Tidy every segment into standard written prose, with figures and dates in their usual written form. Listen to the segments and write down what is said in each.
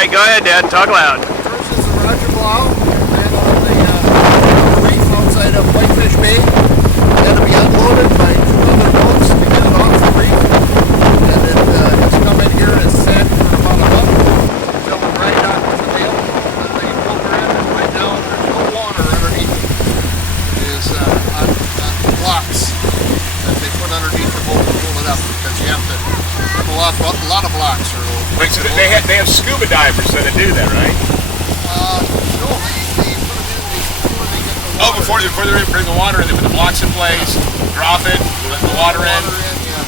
right, go ahead, Dad. Talk loud. First is the Roger Blau, and on the reef outside of Whitefish Bay. Got to be unloaded by 2 other boats to get it off the reef. And it has come in here and sat for about a month. Until the dry dock was available. And they pulled her in, and right now there's no water underneath. It is on blocks that they put underneath the boat to pull it up, because you have to put a lot of blocks. Wait, so they have scuba divers that do that, right? No, they put them in before they get the water. Oh, before they bring the water in, they put the blocks in place, drop it, let the water in. Yeah.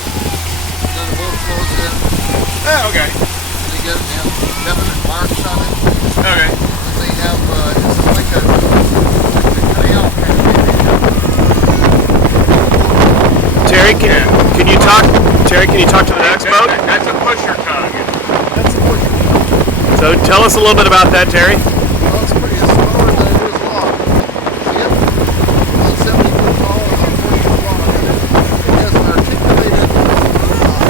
And then the boat flows in. Oh, okay. They get definite marks on it. Okay. And they have, it's like a canal kind of area. Terry, can you talk? Terry, can you talk to the next boat? That's a pusher tug. That's a pusher. So tell us a little bit about that, Terry. Well, it's pretty smaller than it is long. See it? About 70 foot tall and about 40 foot long. It has an articulated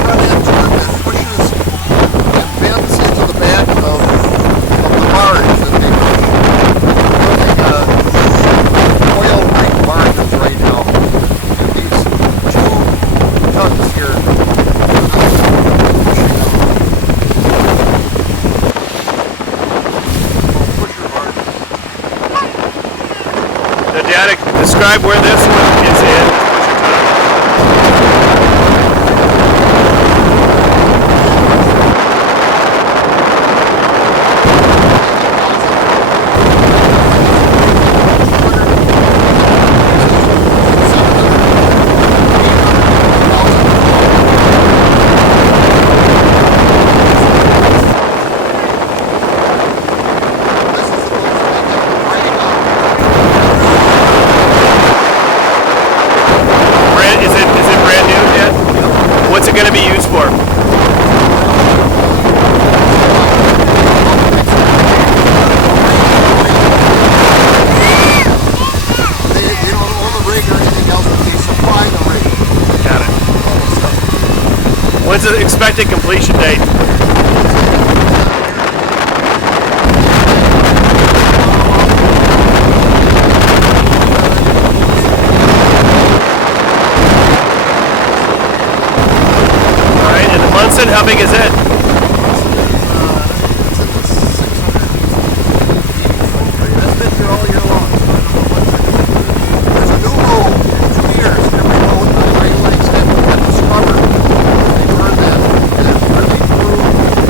front end to it that pushes and bends into the back of the barge that they push. They're running oil rig barges right now. And these 2 tugs here pushing them. Dad, describe where this one is in. What's it going to be used for? They don't own the rig or anything else, but they supply the rig. Got it. When's the expected completion date? Munson, how big is it? It's in the 600 feet. That's been here all year long. There's a new rule in 2 years. Every boat on the Great Lakes has a scrubber. They've heard that really through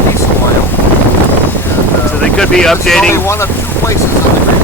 diesel oil. And, so they could be updating. It's only one of 2 places on the Great